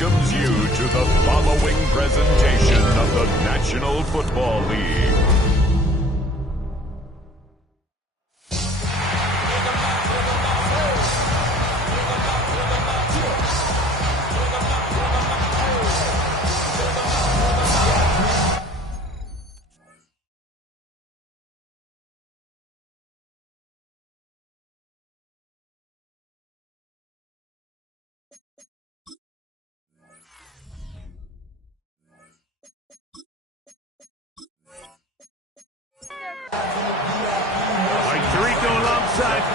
welcomes you to the following presentation of the National Football League.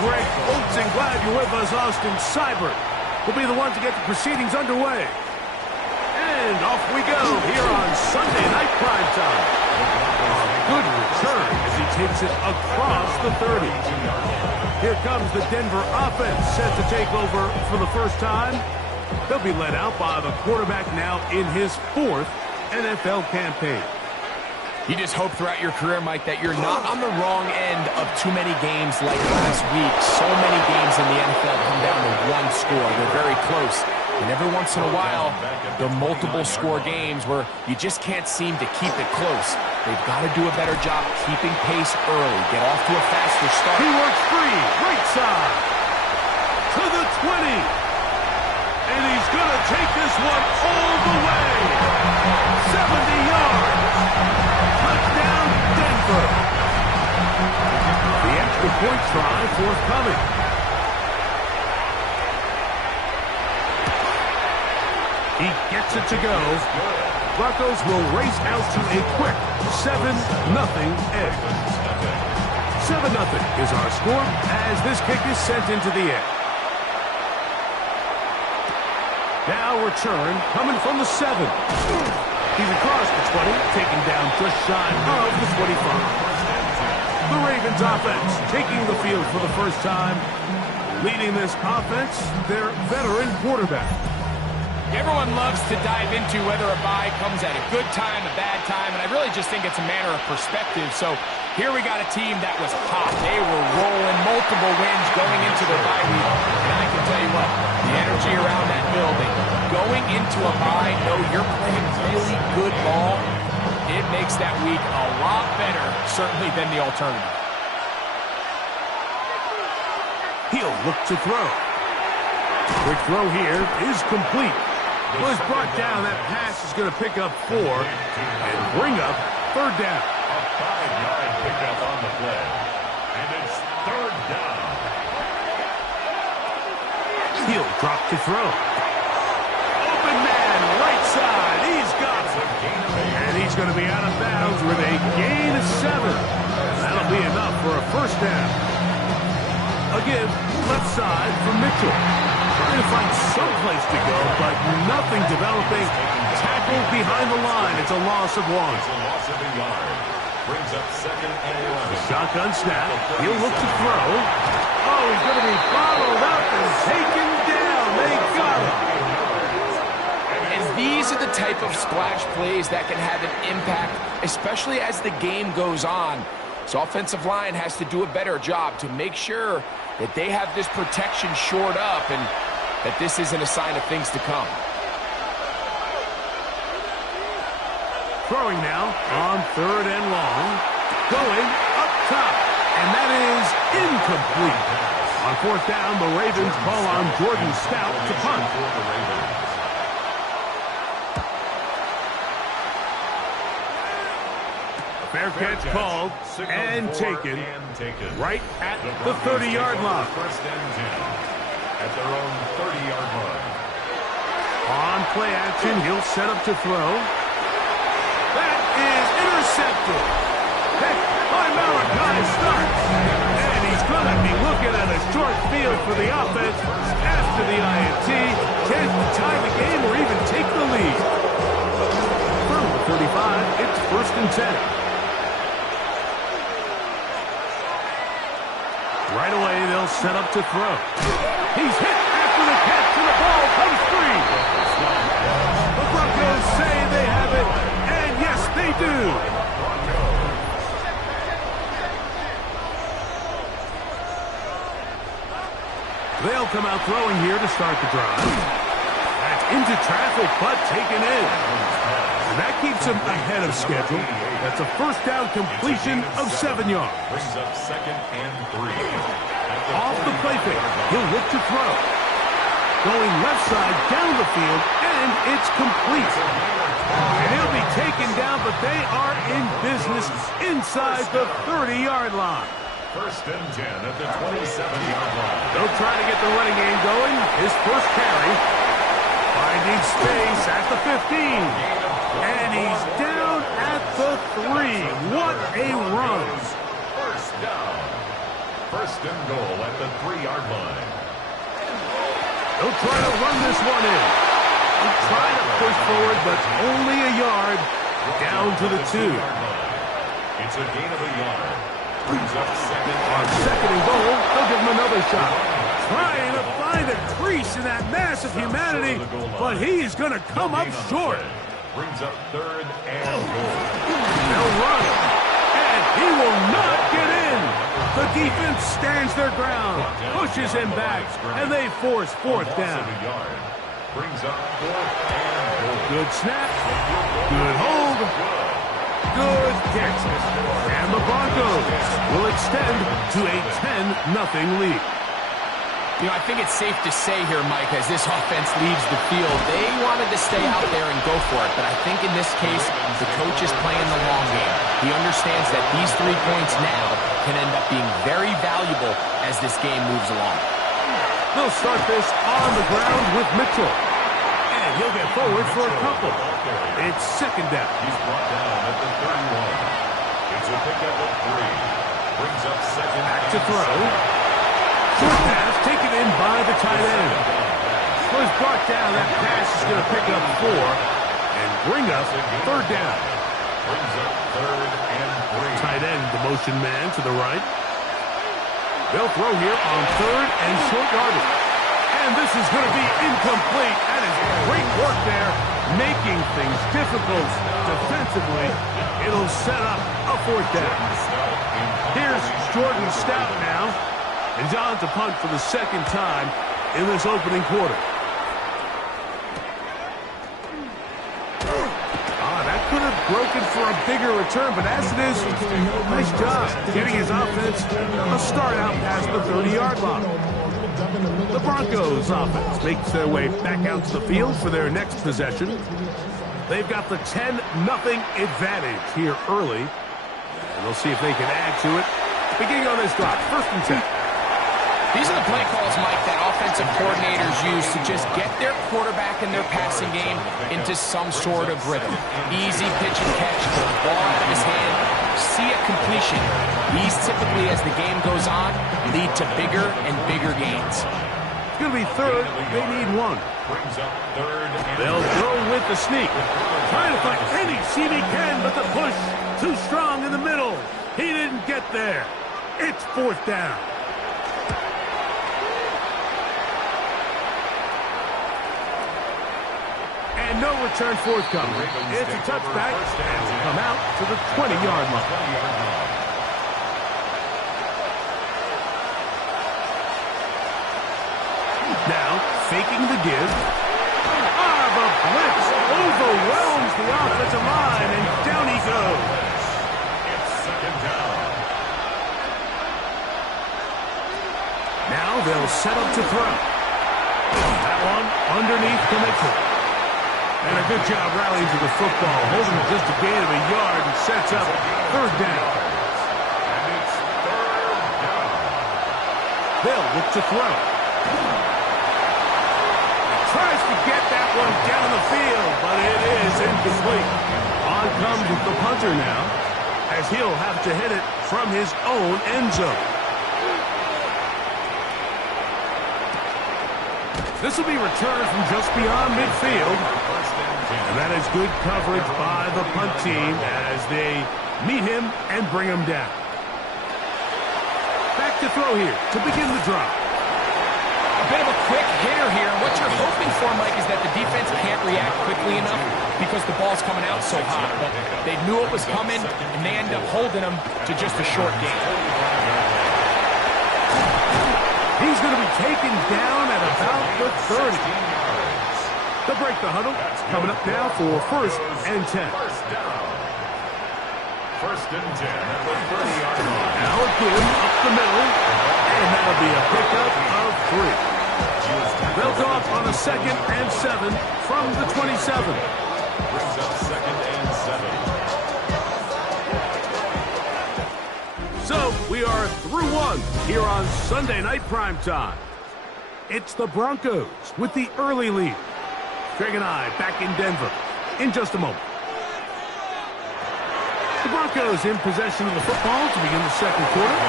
Greg Olsen, glad you're with us. Austin Seibert will be the one to get the proceedings underway. And off we go here on Sunday Night Prime Time. A good return as he takes it across the 30. Here comes the Denver offense set to take over for the first time. They'll be led out by the quarterback now in his 4th NFL campaign. You just hope throughout your career, Mike, that you're not on the wrong end of too many games like last week. So many games in the NFL come down to one score. They're very close. And every once in a while, there are multiple score games where you just can't seem to keep it close. They've got to do a better job keeping pace early. Get off to a faster start. He works free. Right side. To the 20. And he's going to take this one all the way. 70 yards. Touchdown, Denver. The extra point try forthcoming. He gets it to go. Broncos will race out to a quick 7-0 edge. 7-0 is our score as this kick is sent into the air. Now return coming from the 7. He's across the 20, taken down just shy of the 25. The Ravens offense taking the field for the first time. Leading this offense, their veteran quarterback. Everyone loves to dive into whether a bye comes at a good time, a bad time, and I really just think it's a matter of perspective. So here we got a team that was hot. They were rolling, multiple wins going into their bye week. And I can tell you what, the energy around that building, going into a bye, know you're playing really good ball, it makes that week a lot better, certainly, than the alternative. He'll look to throw. Quick throw here is complete. Was brought down. That pass is going to pick up 4 and bring up 3rd down. A 5-yard pickup on the play. And it's 3rd down. He'll drop to throw. Open man, right side. He's got it. And he's going to be out of bounds with a gain of 7. That'll be enough for a 1st down. Again, left side for Mitchell. Trying to find some place to go, but nothing developing. Tackled behind the line. It's a loss of 1. It's a loss of a yard. Brings up 2nd and 11. Shotgun snap. He'll look to throw. Oh, he's going to be bottled up and taken down. They got him. And these are the type of splash plays that can have an impact, especially as the game goes on. So offensive line has to do a better job to make sure that they have this protection shored up and that this isn't a sign of things to come. Throwing now on 3rd and long. Going up top. And that is incomplete. On 4th down, the Ravens call on Jordan Stout to punt. Fair catch called and taken right at the 30-yard line. 1st and 10 at their own 30-yard line. On play action, he'll set up to throw. That is intercepted. Heck, by Malachi starts. And he's going to be looking at a short field for the offense after the INT. Chance to tie the game or even take the lead. From the 35, it's 1st and 10. Right away, they'll set up to throw. He's hit after the catch, and the ball comes free. The Broncos say they have it, and yes, they do. They'll come out throwing here to start the drive. That's into traffic, but taken in. And that keeps him ahead of schedule. That's a first down completion of 7 yards. Brings up 2nd and 3. Off the play fake, he'll look to throw. Going left side down the field, and it's complete. And he'll be taken down, but they are in business inside the 30-yard line. 1st and 10 at the 27-yard line. They'll try to get the running game going. His first carry. Finding space at the 15. And he's down at the 3. What a run. 1st down. 1st and goal at the 3-yard line. They'll try to run this one in. They'll try to push forward, but only a yard down to the 2. It's a gain of a yard. Brings up 2nd. On 2nd and goal, they'll give him another shot. Trying to find a crease in that mass of humanity, but he's going to come up short. Brings up 3rd and goal. They'll run, and he will not get in. The defense stands their ground, pushes him back, and they force 4th down. Brings up 4th and goal. Good snap, good hold, good catch. And the Broncos will extend to a 10-0 lead. You know, I think it's safe to say here, Mike, as this offense leaves the field, they wanted to stay out there and go for it. But I think in this case, the coach is playing the long game. He understands that these 3 points now can end up being very valuable as this game moves along. They'll start this on the ground with Mitchell. And he'll get forward for a couple. It's 2nd down. He's brought down at the 31. It's a pickup of 3. Brings up 2nd. Back to throw. Short pass taken in by the tight end. So he's brought down. That pass is going to pick up 4 and bring up 3rd down. Brings up 3rd and 3. Tight end, the motion man to the right. They'll throw here on 3rd and short yardage. And this is going to be incomplete. That is great work there, making things difficult defensively. It'll set up a 4th down. Here's Jordan Stout now. And he's on to punt for the 2nd time in this opening quarter. That could have broken for a bigger return, but as it is, nice job getting his offense a start out past the 30-yard line. The Broncos offense makes their way back out to the field for their next possession. They've got the 10-0 advantage here early. And they'll see if they can add to it. Beginning on this drive, 1st and 10. These are the play calls, Mike, that offensive coordinators use to just get their quarterback and their passing game into some sort of rhythm. Easy pitch and catch, ball out of his hand, see a completion. These typically, as the game goes on, lead to bigger and bigger gains. It's going to be 3rd. They need 1. Brings up 3rd. They'll throw with the sneak. Trying to find any seam he can, but the push too strong in the middle. He didn't get there. It's 4th down. And no return forthcoming. It's a touchback, and will come out to the 20-yard line. Now, faking the give. The blitz overwhelms the offensive line, and down he goes. It's 2nd down. Now they'll set up to throw. That one underneath the Mitchell. And a good job rallying to the football, holding just a gain of a yard and sets up 3rd down. And it's 3rd down. They'll look to throw. Tries to get that one down the field, but it is incomplete. On comes the punter now, as he'll have to hit it from his own end zone. This will be returned from just beyond midfield. And that is good coverage by the punt team as they meet him and bring him down. Back to throw here to begin the drive. A bit of a quick hitter here. And what you're hoping for, Mike, is that the defense can't react quickly enough because the ball's coming out so hot. But they knew it was coming, and they end up holding him to just a short gain. He's going to be taken down at about the 30. They'll break the huddle. Coming up now for 1st and 10. First and 10 at the 30-yard line. Now again, up the middle. And that'll be a pickup of 3. They'll go up on a 2nd and 7 from the 27. Brings up 2nd and 7. So, we are through 1 here on Sunday Night Primetime. It's the Broncos with the early lead. Greg and I back in Denver in just a moment. The Broncos in possession of the football to begin the 2nd quarter.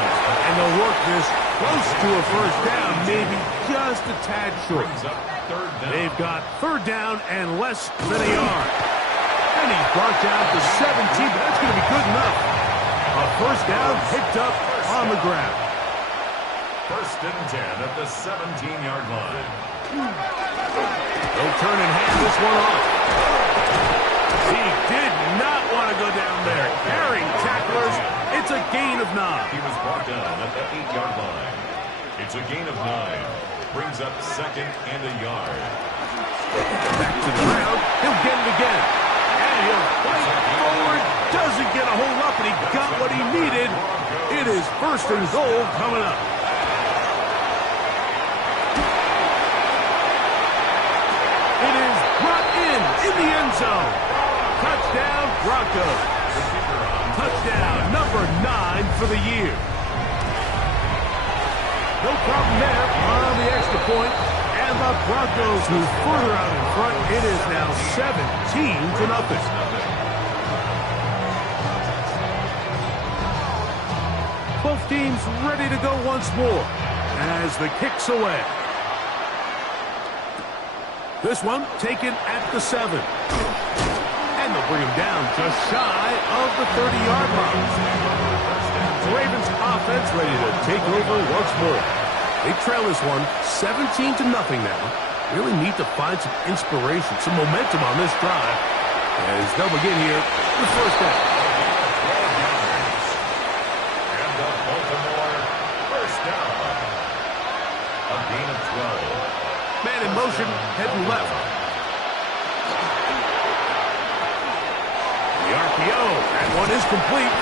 And they'll work this close to a 1st down, maybe just a tad short. They've got 3rd down and less than a yard. And he's brought down to 17, but that's going to be good enough. A 1st down picked up on the ground. 1st and 10 at the 17-yard line. They'll turn and hand this one off. He did not want to go down there. Carrying tacklers, it's a gain of 9. He was brought down at the 8-yard line. It's a gain of 9. Brings up 2nd and a yard. Back to the ground. He'll get it again. And he'll fight forward. Doesn't get a hold up, and he got what he needed. It is 1st and goal coming up. It is brought in the end zone. Touchdown, Broncos. Touchdown, number 9 for the year. No problem there on the extra point. And the Broncos move further out in front. It is now 17-0. Both teams ready to go once more as the kick's away. This one taken at the 7. And they'll bring him down just shy of the 30-yard line. The Ravens offense ready to take over once more. They trail this one 17-0 now. Really need to find some inspiration, some momentum on this drive as they'll begin here with 1st down. And the Baltimore 1st down. A gain of 12. Man in motion, heading left. The RPO, that one is complete.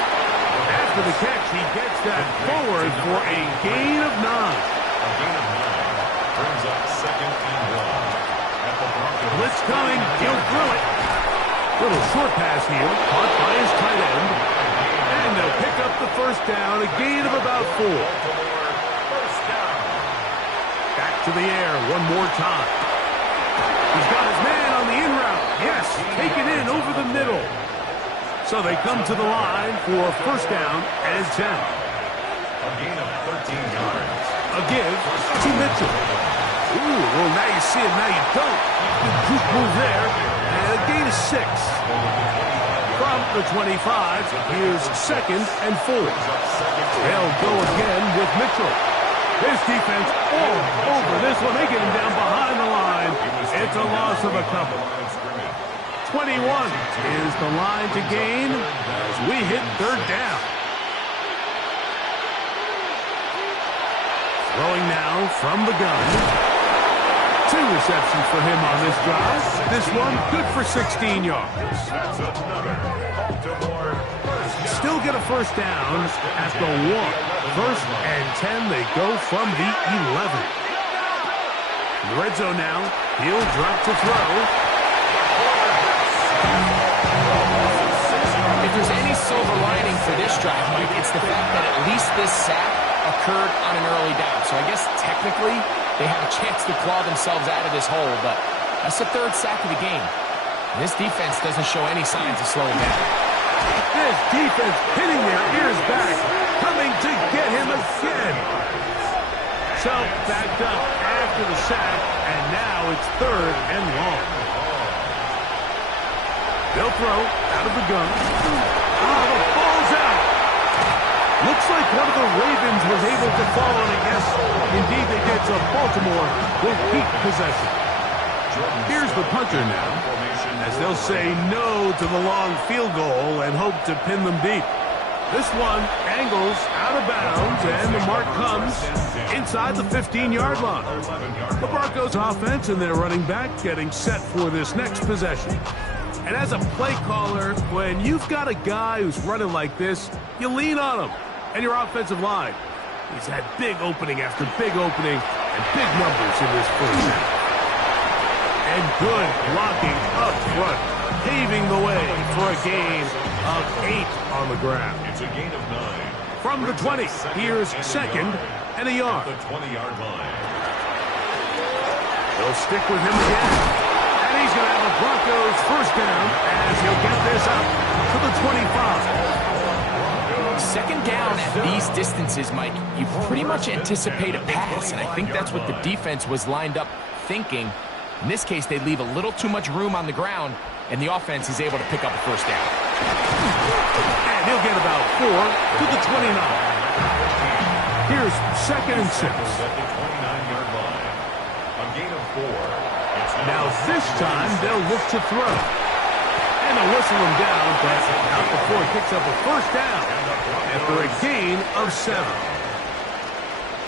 After the catch, he gets that forward for a gain of 9. A gain of 9 brings up 2nd and 1. At the Broncos. Blitz coming, he'll throw it. Little short pass here, caught by his tight end. And they'll pick up the 1st down, a gain of about 4. First down. Back to the air one more time. He's got his man on the in route. Yes, taken in over the middle. So they come to the line for 1st down and 10. A gain of 13 yards. A give to Mitchell. Ooh, well, now you see it, now you don't. Good juke move there. And a gain of 6. From the 25, here's 2nd and 4. They'll go again with Mitchell. This defense all over this one. They get him down behind the line. It's a loss of a couple. 21 is the line to gain as we hit 3rd down. Throwing now from the gun. 2 receptions for him on this drive. This one good for 16 yards. That's another Baltimore first. Still get a 1st down at the 1. 1st and 10, they go from the 11. In the red zone now, he'll drop to throw. If there's any silver lining for this drive, Mike, it's the fact that at least this sack occurred on an early down. So I guess technically they have a chance to claw themselves out of this hole, but that's the 3rd sack of the game. And this defense doesn't show any signs of slowing down. This defense hitting their ears back, coming to get him again. So backed up after the sack, and now it's 3rd and long. They'll throw out of the gun. Oh, the ball's out. Looks like one of the Ravens was able to fall on it. Yes, indeed they did. So Baltimore will keep possession. Here's the punter now, as they'll say no to the long field goal and hope to pin them deep. This one angles out of bounds, and the mark comes inside the 15-yard line. The Broncos offense and their running back getting set for this next possession. And as a play caller, when you've got a guy who's running like this, you lean on him. And your offensive line, he's had big opening after big opening and big numbers in this first half. And good blocking up front, paving the way for a gain of 8 on the ground. It's a gain of 9. From the 20, here's second and a yard. The 20-yard line. They'll stick with him again. And he's going to have a Broncos first down as he'll get this up to the 25. Second down at these distances, Mike, you pretty much anticipate a pass, and I think that's what the defense was lined up thinking. In this case, they leave a little too much room on the ground, and the offense is able to pick up a first down. And he'll get about 4 to the 29. Here's second and 6. At the 29-yard line. A gain of 4. Now this time they'll look to throw. And they'll whistle him down, but not before he picks up a first down after a gain of 7.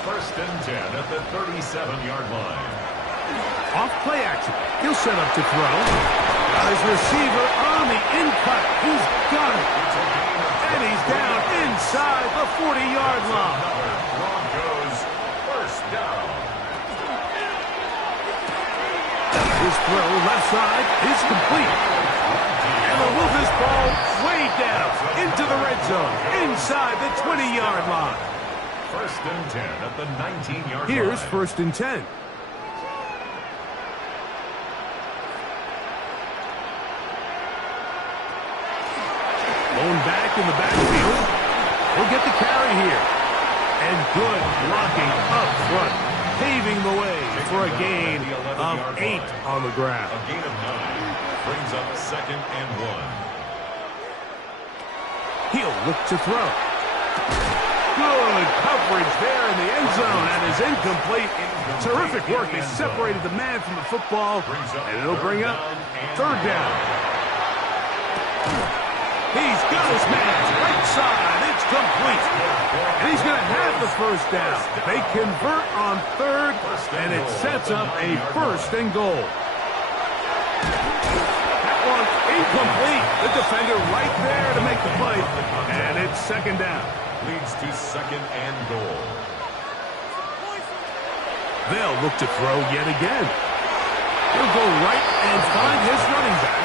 First and 10 at the 37-yard line. Off play action. He'll set up to throw. Got his receiver on the in-cut. He's got it. And he's down inside the 40-yard line. Broncos first down. His throw left side is complete. And they'll move this ball way down into the red zone inside the 20-yard line. First and 10 at the 19-yard line. Here's first and 10. Going back in the backfield. He'll get the carry here. And good blocking up front, paving the way for a gain of 8 on the ground. A gain of 9 brings up second and 1. He'll look to throw. Good coverage there in the end zone, and is incomplete. Terrific work. They separated the man from the football, and it'll bring up third down. He's got his man right side. It's complete. And he's going to have the first down. They convert on third, and it sets up a first and goal. That one incomplete. The defender right there to make the play. And it's second down. Leads to second and goal. They'll look to throw yet again. He'll go right and find his running back.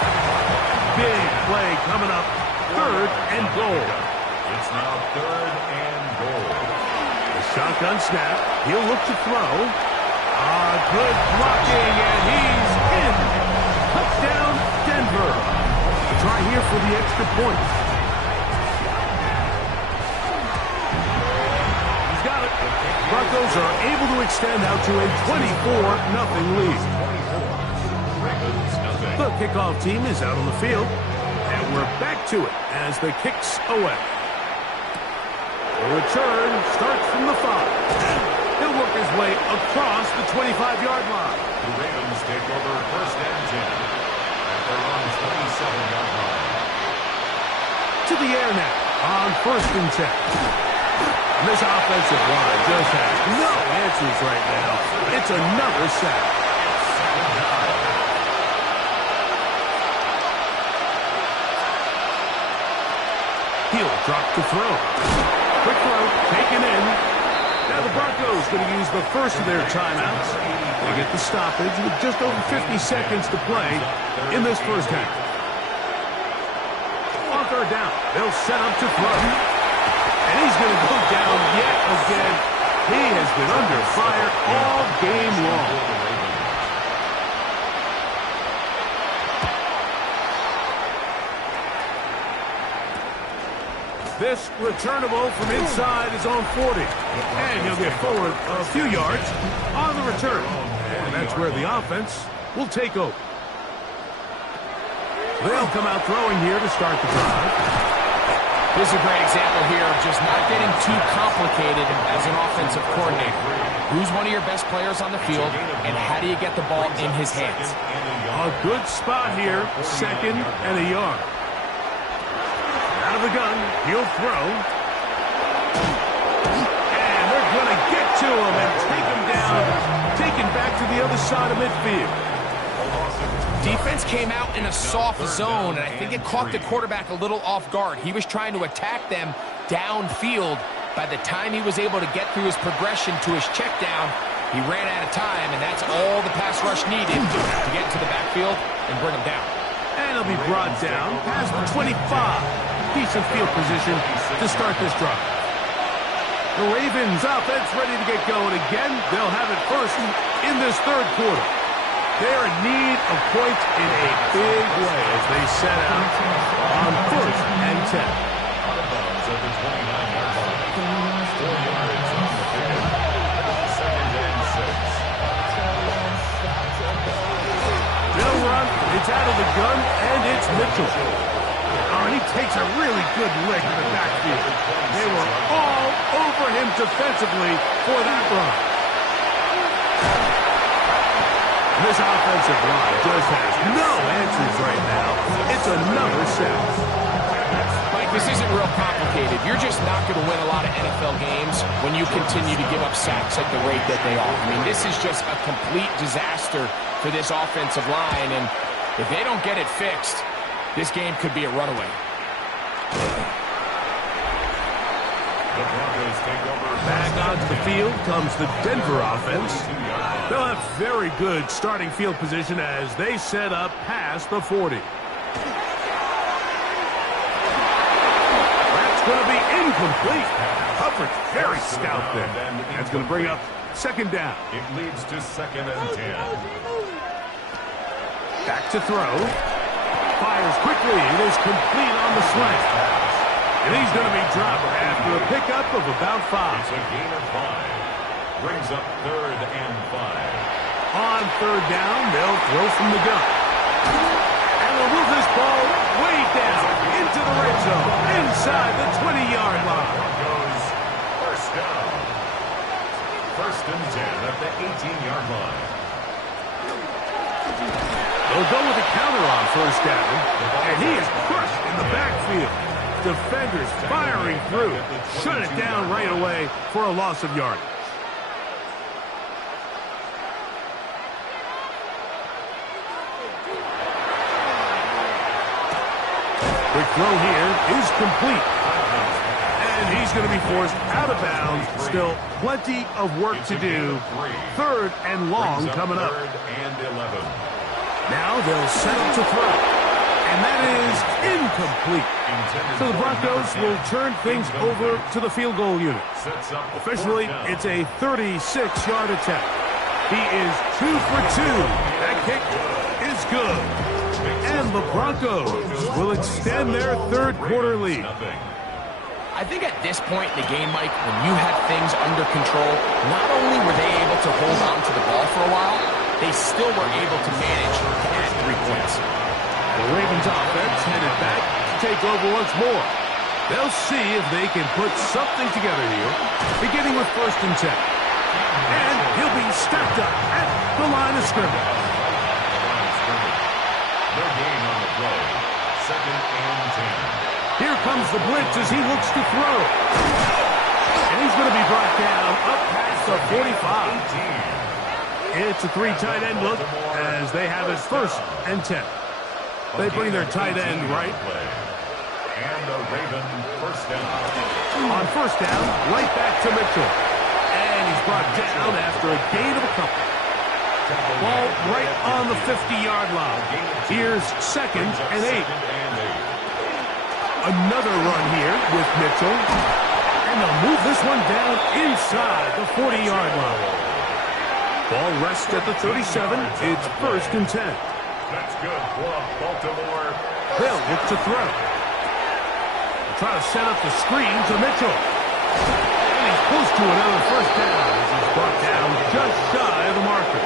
Big play coming up. Third and goal. It's now third and goal. The shotgun snap. He'll look to throw. Good blocking, and he's in. Touchdown, Denver. Try here for the extra point. He's got it. Broncos are able to extend out to a 24-0 lead. The kickoff team is out on the field. And we're back to it as the kick's away. The return starts from the 5. He'll work his way across the 25-yard line. The Ravens take over first and 10 at their own 27-yard line. To the air now on first and 10. And this offensive line just has no answers right now. It's another sack. He'll drop to throw. Quick throw, taken in. Now the Broncos going to use the first of their timeouts. They get the stoppage with just over 50 seconds to play in this first half. On third down, they'll set up to throw. And he's going to go down yet again. He has been under fire all game long. This returnable from inside his own 40. And he'll get forward a few yards on the return. And that's where the offense will take over. They'll come out throwing here to start the drive. This is a great example here of just not getting too complicated as an offensive coordinator. Who's one of your best players on the field, and how do you get the ball in his hands? A good spot here, second and a yard. Out of of the gun. He'll throw. And they're going to get to him and take him down. Taken back to the other side of midfield. Defense came out in a soft zone, and I think it caught the quarterback a little off guard. He was trying to attack them downfield. By the time he was able to get through his progression to his check down, he ran out of time, and that's all the pass rush needed to get into the backfield and bring him down. And he'll be brought down past the 25. Decent field position to start this drive. The Ravens offense ready to get going again. They'll have it first in this third quarter. They're in need of points in a big way as they set out on 1st and 10. Out of bounds at the 29-yard line. 4 yards on the pickup. 2nd and 6. They'll run. It's out of the gun, and it's Mitchell. Oh, and he takes a really good lick in the backfield. They were all over him defensively for that run. This offensive line just has no answers right now. It's another sack. Mike, this isn't real complicated. You're just not going to win a lot of NFL games when you continue to give up sacks at the rate that they are. I mean, this is just a complete disaster for this offensive line, and if they don't get it fixed, this game could be a runaway. The Broncos take over. Back onto the field comes the Denver offense. They'll have very good starting field position as they set up past the 40. That's going to be incomplete. Coverage very stout there. That's going to bring up 2nd down. It leads to 2nd and 10. Back to throw. Fires quickly. It is complete on the slant. And he's going to be dropped after a pickup of about 5. It's a gain of 5. Brings up 3rd and 5. On 3rd down, they'll throw from the gun. And they'll move this ball way down into the red zone, inside the 20-yard line. Broncos first down. 1st and 10 at the 18-yard line. They'll go with a counter on 1st down, and he is crushed in the backfield. Defenders firing through. Shut it down right away for a loss of yardage. Quick throw here is complete. And he's going to be forced out of bounds. Still plenty of work to do. 3rd and long coming up. 3rd and 11. Now they'll set up to throw. And that is incomplete. So the Broncos will turn things over to the field goal unit. Officially, it's a 36-yard attempt. He is 2 for 2. That kick is good. And the Broncos will extend their third quarter lead. I think at this point in the game, Mike, when you had things under control, not only were they able to hold on to the ball for a while, they still were able to manage to add 3 points. The Ravens offense headed back to take over once more. They'll see if they can put something together here, beginning with 1st and 10. And he'll be stacked up at the line of scrimmage. No gain on the play. 2nd and 10. Here comes the blitz as he looks to throw. And he's going to be brought down up past the 45. It's a 3 tight end look as they have it 1st and 10. They bring their tight end right. And the Raven first down. On 1st down, right back to Mitchell. And he's brought down after a gain of a couple. Ball right on the 50-yard line. Here's 2nd and 8. Another run here with Mitchell. And they'll move this one down inside the 40-yard line. Ball rests at the 37. It's 1st and 10. That's good for Baltimore. Hill looks to throw. Try to set up the screen to Mitchell. And he's close to another 1st down as he's brought down just shy of the marker.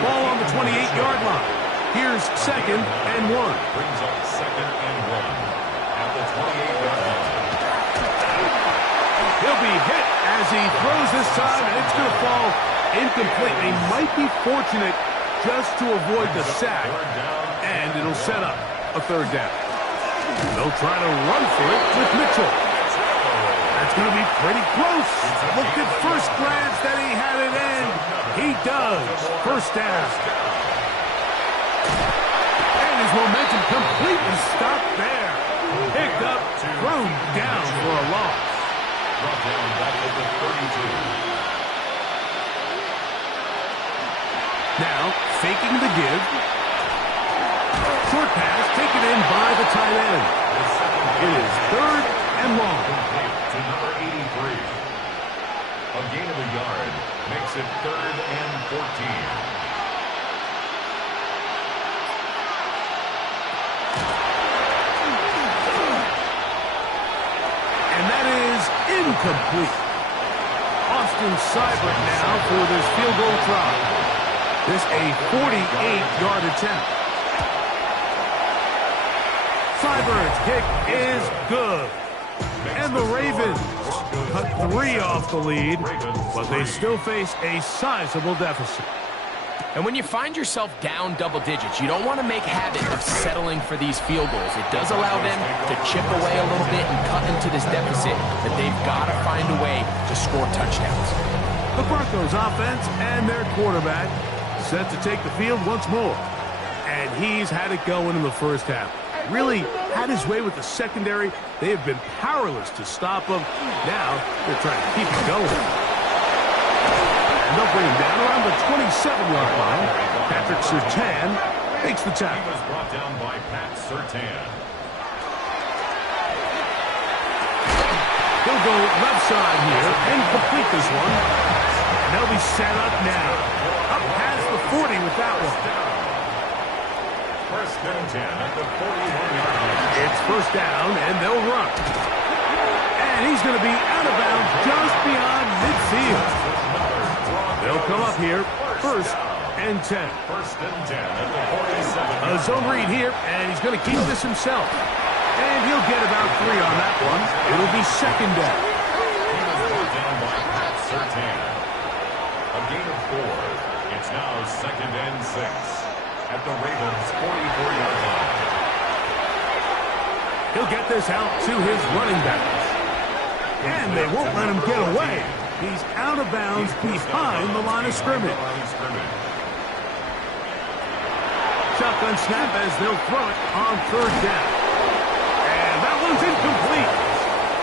Ball on the 28-yard line. Here's 2nd and 1. Brings up 2nd and 1 at the 28-yard line. He'll be hit as he throws this time, and it's going to fall incomplete. They might be fortunate just to avoid the sack, and it'll set up a 3rd down. They'll try to run for it with Mitchell. That's going to be pretty close. Looked at first glance that he had it in. He does. First down. And his momentum completely stopped there. Picked up, thrown down for a loss. Brought down back at the 32. Now, faking the give. Short pass taken in by the tight end. It is 3rd and long. To number 83. A gain of a yard makes it 3rd and 14. And that is incomplete. Austin Seibert now for this field goal try. This a 48-yard attempt. Seibert's kick is good. And the Ravens cut 3 off the lead, but they still face a sizable deficit. And when you find yourself down double digits, you don't want to make habit of settling for these field goals. It does allow them to chip away a little bit and cut into this deficit, but they've got to find a way to score touchdowns. The Broncos offense and their quarterback set to take the field once more. And he's had it going in the first half. Really had his way with the secondary. They have been powerless to stop him. Now they're trying to keep him going. And they'll bring him down around the 27-yard line. Patrick Surtain makes the He tackle. was brought down by Pat Surtain. He'll go left side here and complete this one. And they'll be set up now. Up past the 40 with that one. First and 10 at the 41-yard line. It's first down, and they'll run. And he's going to be out of bounds just beyond midfield. They'll come up here, 1st and 10. First and 10 at the 47. A zone read here, and he's going to keep this himself. And he'll get about 3 on that one. It'll be 2nd down. He was brought down by Pat Surtain. A gain of 4. It's now 2nd and 6 at the Ravens' 44-yard line. He'll get this out to his running backs. And they won't let him get away. He's out of bounds behind the line of scrimmage. Shotgun snap as they'll throw it on 3rd down. And that one's incomplete.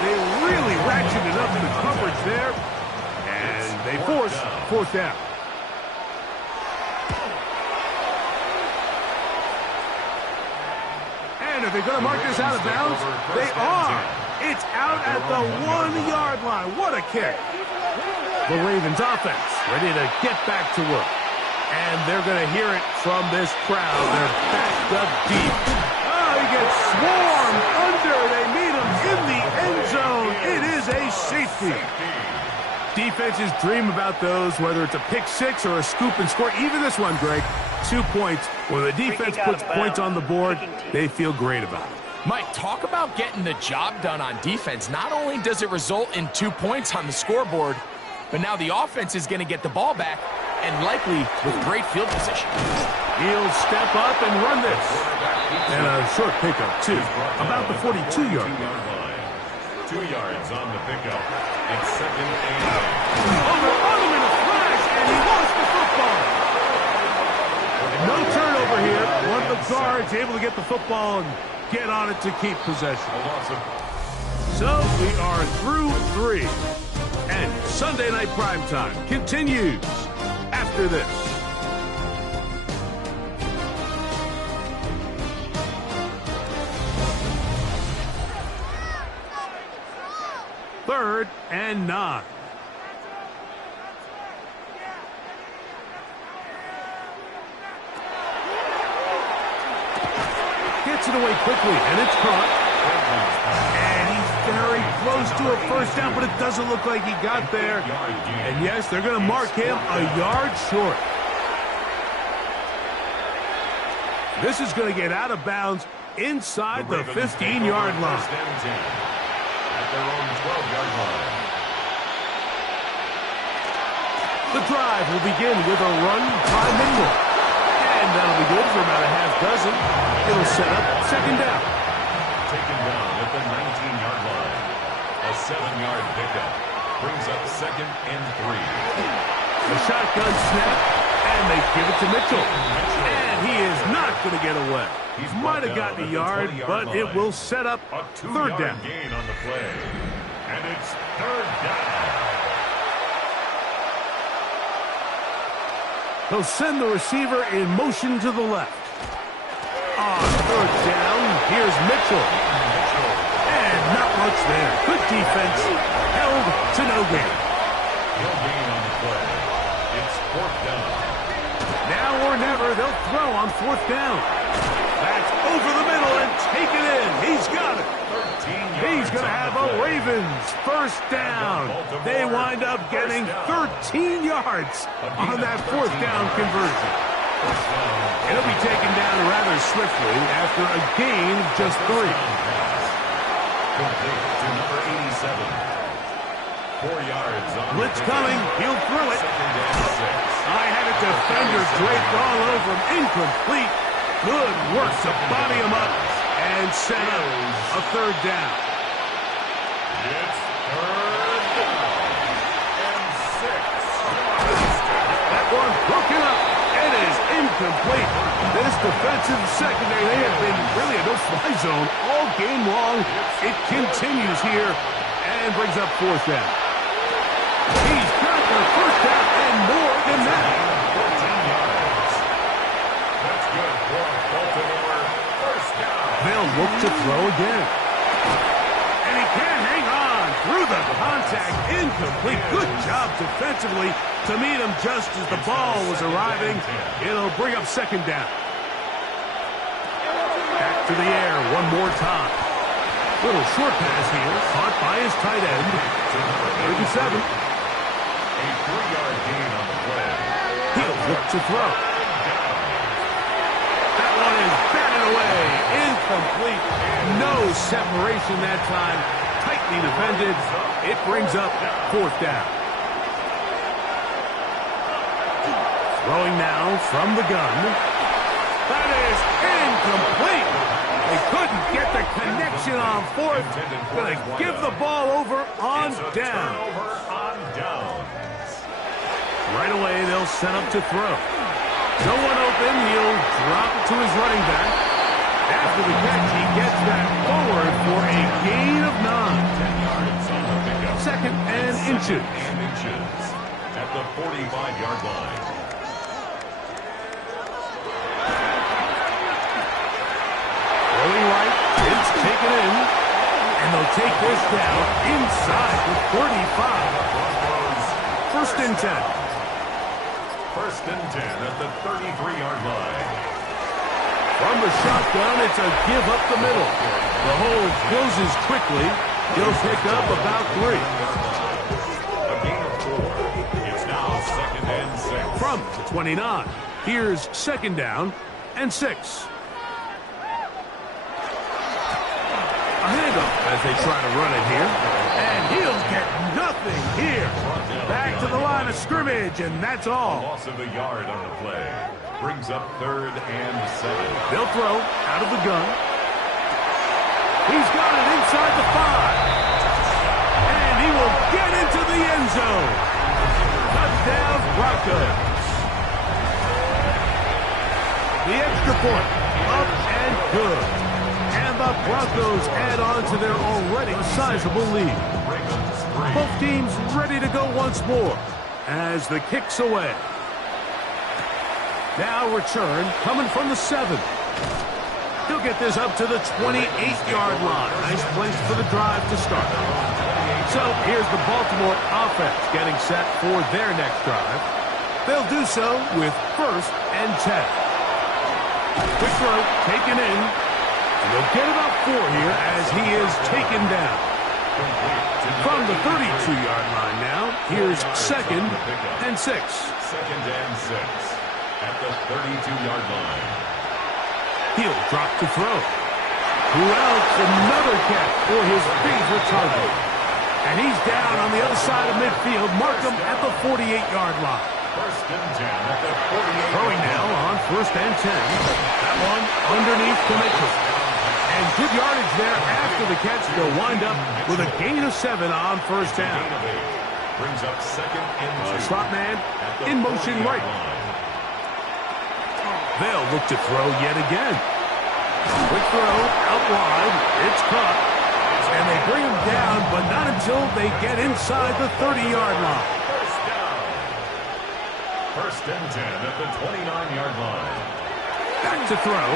They really ratcheted up the coverage there. And they force 4th down. And if they're going to mark this out of bounds, they are. It's out at the 1-yard line. What a kick. The Ravens offense ready to get back to work. And they're going to hear it from this crowd. They're backed up deep. Oh, he gets swarmed under. They meet him in the end zone. It is a safety. Defenses dream about those, whether it's a pick 6 or a scoop and score. Even this one, Greg, 2 points. When the defense puts points on the board, they feel great about it. Mike, talk about getting the job done on defense. Not only does it result in 2 points on the scoreboard, but now the offense is going to get the ball back, and likely with great field position. He'll step up and run this. And a short pickup, too. About the 42-yard line. 2 yards on the pickup. It's 2nd and 8. Over on him in a flash, and he lost the football. No turnover here. One of the guards able to get the football and get on it to keep possession. A loss of... So we are through 3. And Sunday Night Primetime continues after this. Third and 9. Gets it away quickly, and it's caught. And he's very close to a first down, but it doesn't look like he got there. And yes, they're going to mark him a yard short. This is going to get out of bounds inside the 15-yard line. At their own 12-yard line. The drive will begin with a run by Mingle. And that'll be good for about a half dozen. It'll set up 2nd down. Take 7-yard pickup. Brings up 2nd and 3. The shotgun snap, and they give it to Mitchell. And he is not going to get away. He might have gotten a yard, but it will set up A 3rd down. gain on the play. And it's 3rd down. They'll send the receiver in motion to the left. On 3rd down, here's Mitchell. And not much there. Good defense. Held to no gain. No gain on the play. It's 4th down. Now or never, they'll throw on 4th down. That's over the middle and take it in. He's got it. 13 yards. He's going to have a Ravens 1st down. They wind up getting 13 yards on that 4th down conversion. It'll be taken down rather swiftly after a gain of just 3. Complete to number 87. 4 yards on Blitz coming. He'll throw it. 2nd and 6. I had a defender draped all over him. Incomplete. Good work to body him up and set up a 3rd down. It's 3rd down and 6. That one broken up. It is incomplete. This defensive secondary, they have been really a no-fly zone all game long. It continues here and brings up 4th down. He's got the 1st down and more than that. 14 yards. That's good for Baltimore. 1st down. They'll look to throw again. And he can't hang on through the contact. Incomplete. Good job defensively to meet him just as the ball was arriving. It'll bring up 2nd down. Back to the air one more time. Little short pass here. Caught by his tight end. 37. A 3-yard gain on the play. He'll look to throw. That one is batted away. Incomplete. No separation that time. Tightly defended. It brings up 4th down. Throwing now from the gun. That is incomplete. They couldn't get the connection on 4th. Going to give the ball over on down. Turnover on downs. Right away, they'll set up to throw. No one open. He'll drop it to his running back. After the catch, he gets that forward for a gain of 9. 10 yards on the pickup. 2nd and inches. And inches at the 45-yard line. Rolling right. It's taken in. And they'll take this down inside the 35. 1st and 10. 1st and 10 at the 33-yard line. From the shotgun, it's a give up the middle. The hole closes quickly. He'll pick up about 3. A gain of 4. It's now 2nd and 6. From the 29. Here's 2nd down and 6. A handoff as they try to run it here. And he'll get nothing here. Back to the line of scrimmage, and that's all. Loss of a yard on the play. Brings up 3rd and 7. They'll throw out of the gun. He's got it inside the 5. And he will get into the end zone. Touchdown, Broncos. The extra point, up and good. And the Broncos add on to their already sizable lead. Both teams ready to go once more as the kick's away. Now return coming from the 7. He'll get this up to the 28-yard line. Nice place for the drive to start. So here's the Baltimore offense getting set for their next drive. They'll do so with 1st and 10. Quick throw taken in. And they'll get about 4 here as he is taken down. From the 32-yard line now, here's 2nd and 6. 2nd and 6 at the 32-yard line. He'll drop to throw. Who else? Another catch for his favorite target. And he's down on the other side of midfield. Mark him at the 48-yard line. 1st and 10 at the 48. Throwing now on 1st and 10. That one underneath to Mitchell. And good yardage there after the catch. They'll wind up with a gain of 7 on first down. Brings up second and 2. Slot man in motion right. They'll look to throw yet again. Quick throw out wide. It's caught. And they bring him down, but not until they get inside the 30-yard line. First down. First and 10 at the 29-yard line. Back to throw.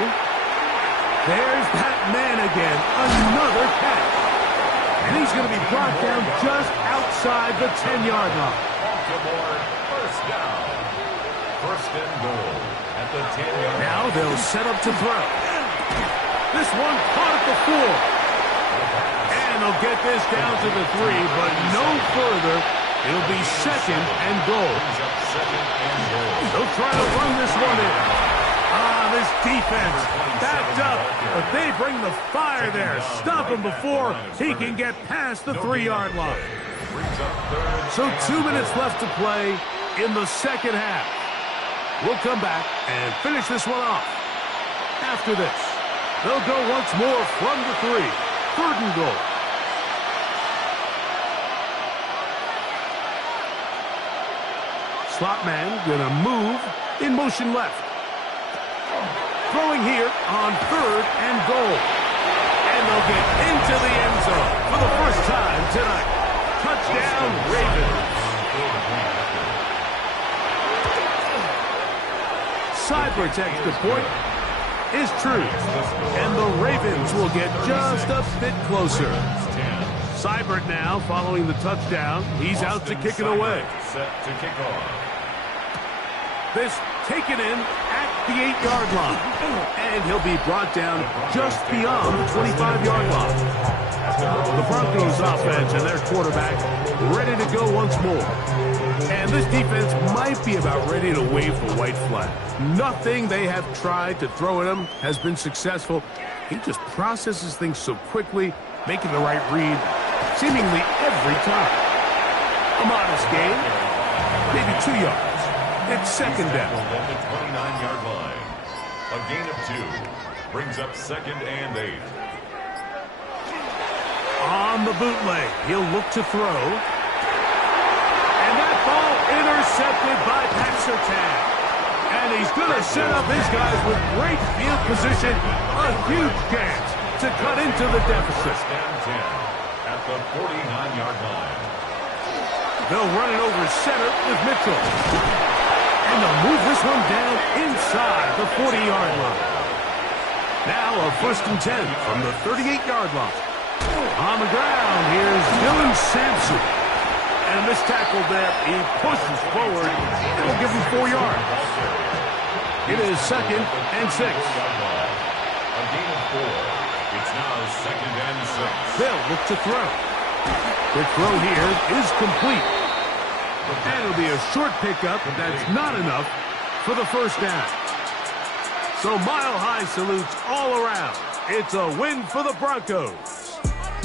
There's that man again. Another catch. And he's going to be brought down just outside the 10-yard line. Baltimore, first down. First and goal at the 10-yard line. Now they'll set up to throw. This one caught at the 4. And they'll get this down to the 3, but no further. It'll be second and goal. They'll try to run this one in. This defense backed up, but they bring the fire there. Stop him before he can get past the 3-yard line. So 2 minutes left to play in the second half. We'll come back and finish this one off. After this, they'll go once more from the 3. Third and goal. Slot man gonna move in motion left. Throwing here on third and goal. And they'll get into the end zone for the first time tonight. Touchdown, Ravens. Seibert's extra point is true. And the Ravens will get just a bit closer. Seibert now following the touchdown. He's out to kick it away. Set to kick off. This taken in at the 8-yard line. And he'll be brought down just beyond the 25-yard line. The Broncos offense and their quarterback ready to go once more. And this defense might be about ready to wave the white flag. Nothing they have tried to throw at him has been successful. He just processes things so quickly, making the right read seemingly every time. A modest gain, maybe 2 yards. It's second down. At the 29-yard line. A gain of 2 brings up second and 8. On the bootleg, he'll look to throw. And that ball intercepted by Pat Surtain. And he's going to set up his guys with great field position. A huge chance to cut into the deficit. First and 10 at the 49-yard line. They'll run it over center with Mitchell. And they'll move this one down inside the 40-yard line. Now a first and 10 from the 38-yard line. On the ground, here's Dylan Sampson. And this tackle there, he pushes forward. It'll give him 4 yards. It is second and 6. A gain of 4. It's now second and 6. They'll look to throw. Quick throw here is complete. And it'll be a short pickup, but that's not enough for the first down. So mile-high salutes all around. It's a win for the Broncos.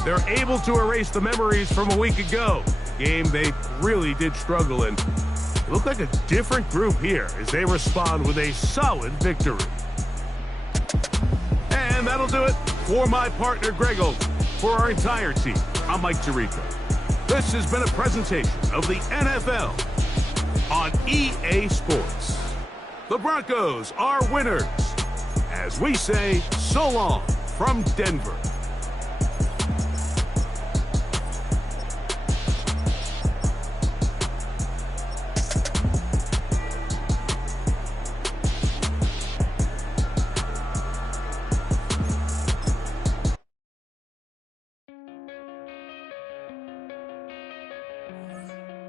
They're able to erase the memories from a week ago. Game they really did struggle in. It looked like a different group here as they respond with a solid victory. And that'll do it for my partner, Greg Olsen. For our entire team, I'm Mike Tirico. This has been a presentation of the NFL on EA Sports. The Broncos are winners. As we say, so long from Denver.